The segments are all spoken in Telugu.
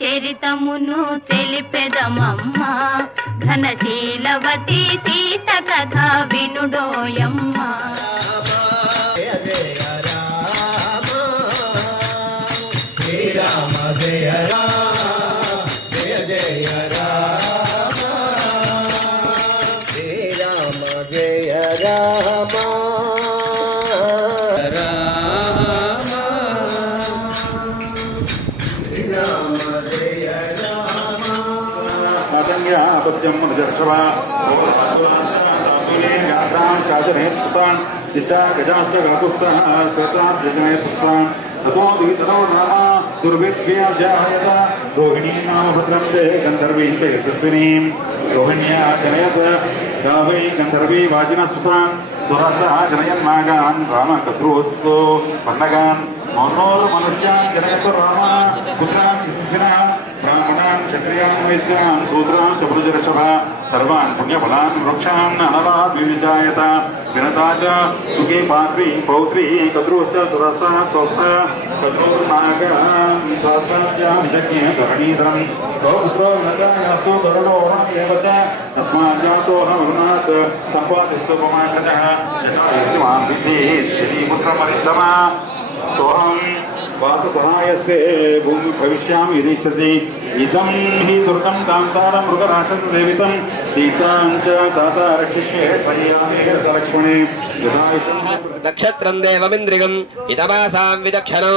చరితమును తెలిపెదమమ్మ. ఘనశీలవతి సీత కథ వినుడోయమ్మ. జయ జయ రామ శ్రీరామ జయ రామ జయ రామ జయ రామ. गात्रांशाचने पुत्रान् दिशा गजाश्च गातुस्तः श्वेत्रान् जगने रोहिणी नाम भद्रं ते गन्धर्वीं ते रोहिण्या जनयत सा वै गन्धर्वी वाजिनः सुतान् स्वरसः जनयन्मागान् रामकत्रोऽस्तु पन्नगान् अनोर मनुष्यान जनयतो रामान् पुत्रान् शिष्यान् ब्राह्मणान् क्षत्रियान् वैश्यान् शूद्रान् चतुर्जरसभा सर्वान् पुण्यफलान् विविजायत विनता च सुखे पात्री पौत्री कद्रोश्च सुरसा स्वस्थ कद्रोर्नागज्ञे तो वासुधायसे भूमि भविष्यामि यदीक्षसि इदं हि दुर्गं कान्तारं मृगराक्षससेवितं सीतां च ताता रक्षिष्ये पर्यामे सलक्ष्मणे नक्षत्रं देवमिन्द्रिगम् हितवासां विचक्षणौ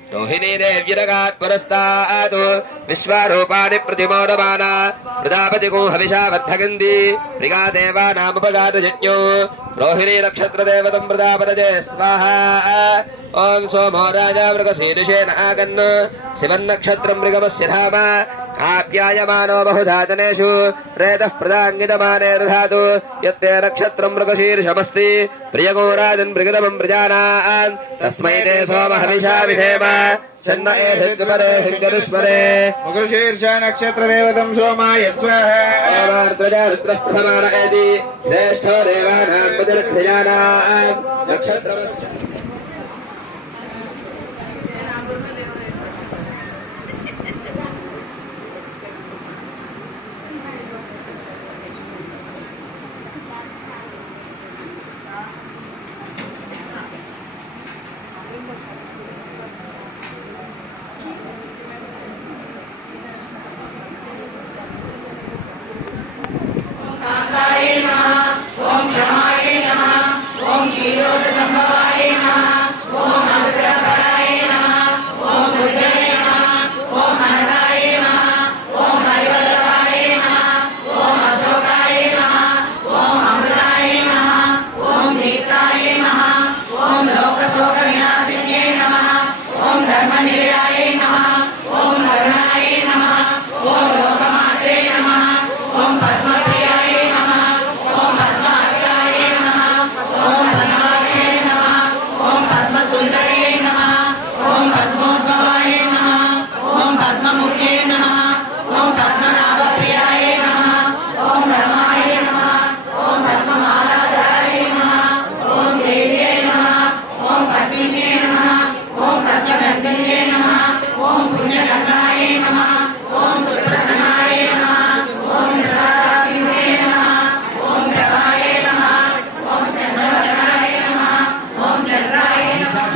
సువిదే దధాతు యథా దీవేవ శరదస్య వీరాः రోహిణీ దేవ్యురగాత్ పురస్తాత్. విశ్వరూపాణి ప్రతిమోదమాన ప్రజాపతి గో హవిషా వర్ధగంది ప్రిగా దేవానాముపజాత యజ్ఞో. రోహిణీ నక్షత్ర దేవతం आप्यायमानो बहुधातनेषु प्रेतः प्रदाङ्गितमाने दधातु यत्ते नक्षत्रम् मृगशीर्षमस्ति। प्रियगोराजन् मृगतमम् प्रजानान् तस्मै ते सोमहविषा छन्न मृगशीर्ष नक्षत्रदेवतम् सोमाय श्रेष्ठो देवानाम् नक्षत्रमस्य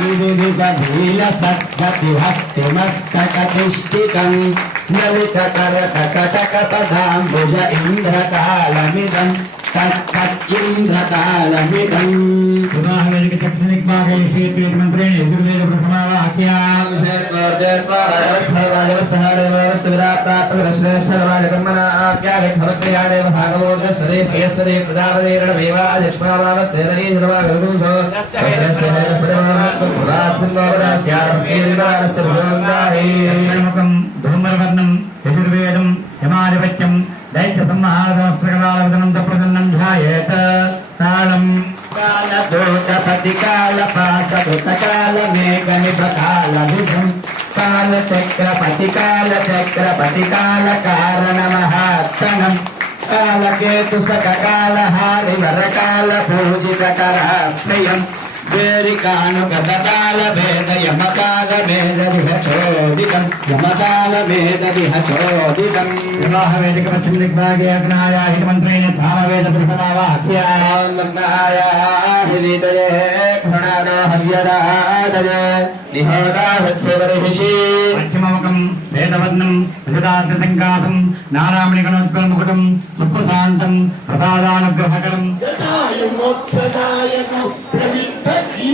विविधबधीलसद्गतिहस्तमस्तकतिष्ठिकम् ललितकरकटकपदाम्बुज इन्द्रकालमिदम् तत्तत् इन्द्रकालमिदम् उदाहरणके चक्षुनिग्मागैषे पेर्मन्त्रेण यजुर्वेदप्रथमावाक्यां जयत्वार्जयत्वा वीराप्राप्तर्मणाज्ञाविघवक्रियादेव भागवोर्गस्वरे प्रियस्वरे प्रजापतेरणमेवास्मिन्नोपदास्यारभ्येरिवारस्यभुजोङ्गाहेमुखम् धूम्रवर्णम् यजुर्वेदम् यमाधिपत्यम् दैत्यसंहारमस्त्रकलालवदनं प्रसन्नं ध्यायेत तालम् कालदोषपतिकालपासभृतकालमेघनिपकालभुजम् कालचक्रपतिकाल చక్రపతి కాల కారణ మహాత్తనం కాలకేతు సకాల హారి వరకాల పూజిత కరాప్రయం వేరికానుగతాళవేద యమకాళవేదవిహచోదితం యమకాళవేదవిహచోదితం వివాహవేదిక పశ్చిమ దిగ్భాగే అగ్నాయాహిత మంత్రేణ సామవేద పురుషమావాహ్యాహితయే ఘృణానా హవ్యరాదయ నిహోదాహృత్సేవరిషి పశ్చిమముఖం వేదవర్ణం విషదాగ్రసంకాసం నారామణిగణోత్పలముఖటం సుప్రశాంతం ప్రసాదానుగ్రహకరం ప్రదీప్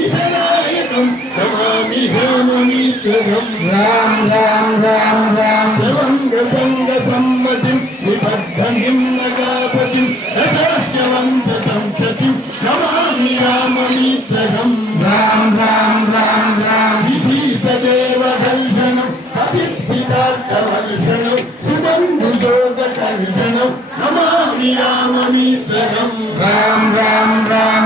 वीरनायकं नमामि हेमवीक्षणं राम राम राम राम सवङ्गसङ्गसम्मतिं निबद्धनिं नगापतिं दशाश्यवंशसंसतिं नमामि रामवीक्षणं राम राम राम राम विभीषदेवदर्शनं कपिप्सितार्थवर्षणं सुबन्धुयोगकर्षणं नमामि रामवीक्षणं राम राम राम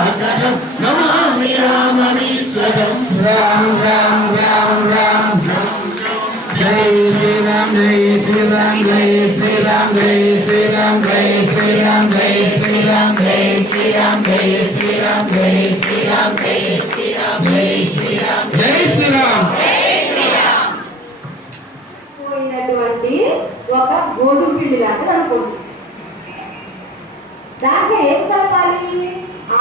దివాకరం నమామి రామణీశ్వరం రామ్ రామ్ రామ్ రామ్ జై శ్రీరామ్ జై శ్రీరామ్ జై శ్రీరామ్ జై శ్రీరామ్ జై శ్రీరామ్ జై శ్రీరామ్ జై శ్రీరామ్ జై శ్రీరామ్ జై శ్రీరామ్ జై శ్రీరామ్ జై శ్రీరామ్ జై శ్రీరామ్ పోయినటువంటి ఒక గోధుమ పిండి లాంటిది అనుకోండి దాంట్లో ఏం కలపాలి?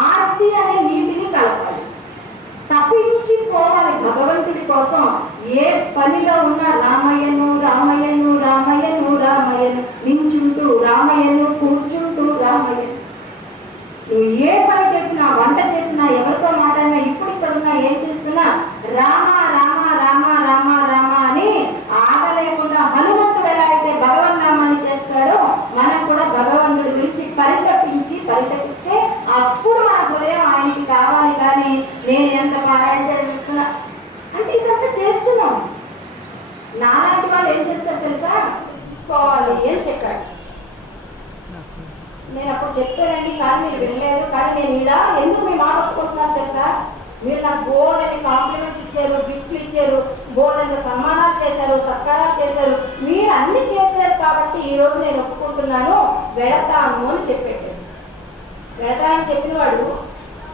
ఆర్తి అనే నీటిని కలపాలి. తప్పించి పోవాలి భగవంతుడి కోసం. ఏ పనిలో ఉన్నా రామయ్యను రామయ్యను రామయ్యను రామయ్యను. నించుంటూ రామయ్యను కూర్చుంటూ రామయ్యను. నువ్వు ఏ పని చేసినా వంట చేసినా ఎవరితో మాట్లాడినా ఇప్పుడు ఇక్కడ ఏం చేస్తున్నా రామ రామ రామ రామ రామ అని ఆగలేకుండా హనుమంతుడు ఎలా అయితే భగవన్ నామాన్ని చేస్తాడో మనం కూడా భగవంతుడి గురించి పరితపించి పరితపిస్తే అప్పుడు మన హృదయం ఆయనకి కావాలి కానీ నేను ఎంత పారాయణ చేస్తున్నా అంటే ఇదంతా చేస్తున్నాం నాలాంటి వాళ్ళు ఏం చేస్తారు తెలుసా? తీసుకోవాలి ఏం చెప్పారు. నేను అప్పుడు చెప్పానండి కానీ మీరు వినలేదు. కానీ నేను ఇలా ఎందుకు మీ మాట ఒప్పుకుంటున్నాను తెలుసా? మీరు నాకు గోల్డ్ అని కాంప్లిమెంట్స్ ఇచ్చారు గిఫ్ట్లు ఇచ్చారు గోల్డ్ అని సన్మానాలు చేశారు సత్కారాలు చేశారు. మీరు అన్ని చేశారు కాబట్టి ఈ రోజు నేను ఒప్పుకుంటున్నాను. వెళతాను అని చెప్పాడు. వెళతానని చెప్పిన వాడు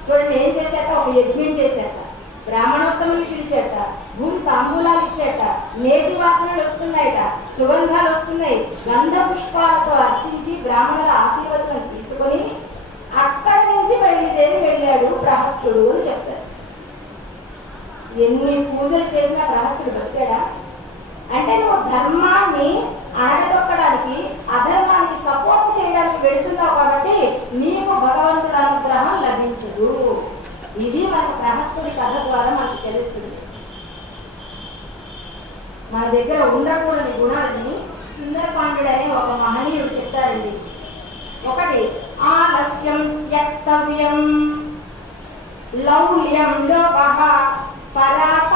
చూడండి ఏం చేశాట? ఒక యజ్ఞం చేశాట. బ్రాహ్మణోత్తముని పిలిచాట. భూమి తాంబూలాలు ఇచ్చేట నేతి వాసనలు వస్తున్నాయట సుగంధాలు వస్తున్నాయి. గంధ పుష్పాలతో అర్చించి బ్రాహ్మణుల ఆశీర్వచనం తీసుకొని అక్కడి నుంచి బయలుదేరి వెళ్ళాడు ప్రహస్తుడు అని చెప్తారు. ఎన్ని పూజలు చేసినా ప్రహస్తుడు బతికాడా? అంటే నువ్వు ధర్మాన్ని అడగదొక్కడానికి అధర్మానికి సపోర్ట్ చేయడానికి వెళుతున్నావు కాబట్టి నీకు భగవంతుడు అనుగ్రహం లభించదు. ఇది మనకు ప్రహస్తుడి కథ ద్వారా మనకు తెలుస్తుంది. మన దగ్గర ఉండకూడని గుణాలని సుందరకాండుడు అనే ఒక మహనీయుడు చెప్తారండి ఒకటి ఆలస్యం త్యక్తవ్యం లౌల్యం లోపహ పరాప